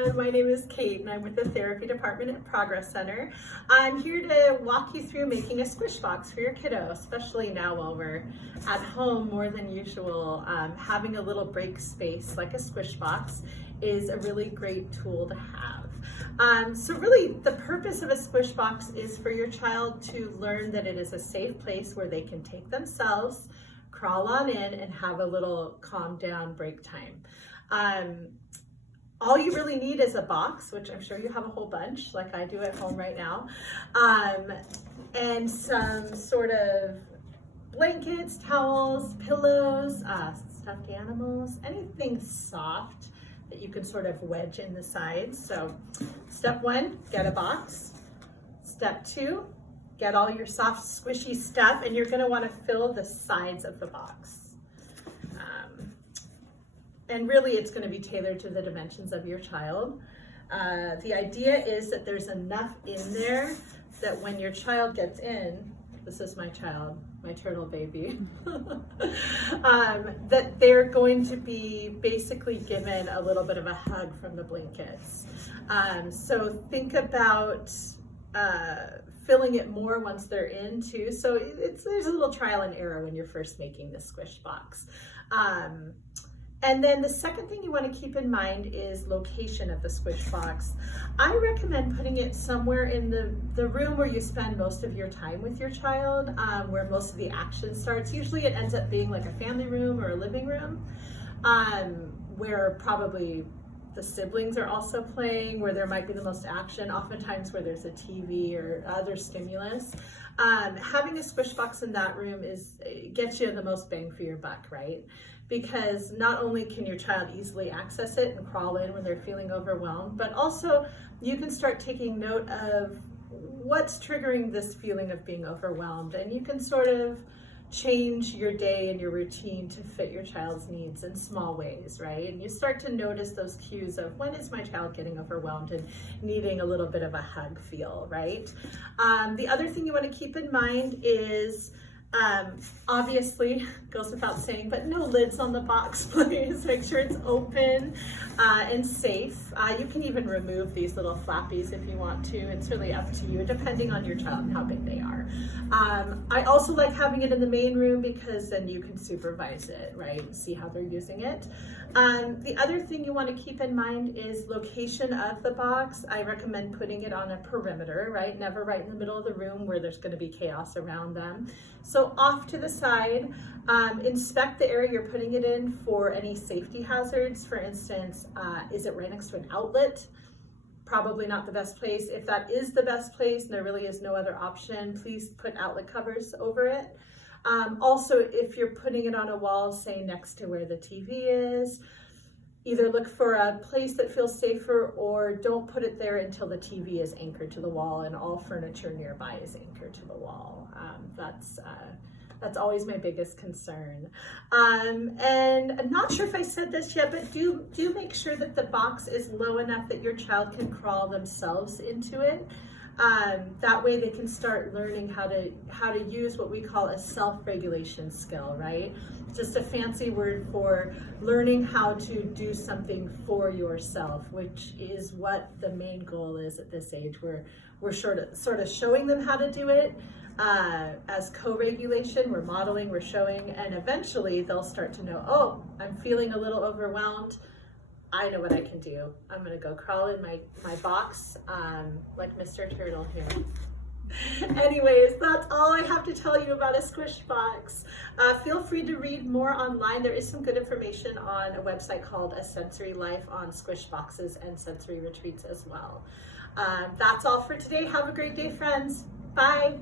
everyone. My name is Kate and I'm with the therapy department at Progress Center. I'm here to walk you through making a squish box for your kiddo, especially now while we're at home more than usual. Having a little break space like a squish box is a really great tool to have. So really the purpose of a squish box is for your child to learn that it is a safe place where they can take themselves, crawl on in, and have a little calm down break time. All you really need is a box, which I'm sure you have a whole bunch, like I do at home right now, and some sort of blankets, towels, pillows, stuffed animals, anything soft that you can sort of wedge in the sides. So step one, get a box. Step two, get all your soft, squishy stuff, and you're gonna wanna fill the sides of the box. And really it's gonna be tailored to the dimensions of your child. The idea is that there's enough in there that when your child gets in, this is my child, my turtle baby, that they're going to be basically given a little bit of a hug from the blankets. So think about filling it more once they're in too. So there's a little trial and error when you're first making the squish box. And then the second thing you want to keep in mind is location of the squish box. I recommend putting it somewhere in the room where you spend most of your time with your child, where most of the action starts. Usually it ends up being like a family room or a living room, where probably the siblings are also playing, where there might be the most action, oftentimes where there's a TV or other stimulus. Having a squish box in that room gets you the most bang for your buck, right? Because not only can your child easily access it and crawl in when they're feeling overwhelmed, but also you can start taking note of what's triggering this feeling of being overwhelmed, and you can sort of change your day and your routine to fit your child's needs in small ways, right? And you start to notice those cues of when is my child getting overwhelmed and needing a little bit of a hug feel, right? The other thing you want to keep in mind is obviously, goes without saying, but no lids on the box, please. Make sure it's open and safe. You can even remove these little flappies if you want to. It's really up to you, depending on your child and how big they are. I also like having it in the main room because then you can supervise it, right? See how they're using it. The other thing you want to keep in mind is location of the box. I recommend putting it on a perimeter, right? Never right in the middle of the room where there's going to be chaos around them. So off to the side, inspect the area you're putting it in for any safety hazards. For instance, is it right next to an outlet? Probably not the best place. If that is the best place and there really is no other option, please put outlet covers over it. Also, if you're putting it on a wall, say next to where the TV is, either look for a place that feels safer or don't put it there until the TV is anchored to the wall and all furniture nearby is anchored to the wall. That's always my biggest concern. And I'm not sure if I said this yet, but do make sure that the box is low enough that your child can crawl themselves into it. That way they can start learning how to use what we call a self-regulation skill, right? Just a fancy word for learning how to do something for yourself, which is what the main goal is at this age. We're sort of showing them how to do it as co-regulation. We're modeling, we're showing, and eventually they'll start to know, oh, I'm feeling a little overwhelmed. I know what I can do. I'm gonna go crawl in my box like Mr. Turtle here. Anyways, that's all I have to tell you about a squish box. Feel free to read more online. There is some good information on a website called A Sensory Life on squish boxes and sensory retreats as well. That's all for today. Have a great day, friends. Bye.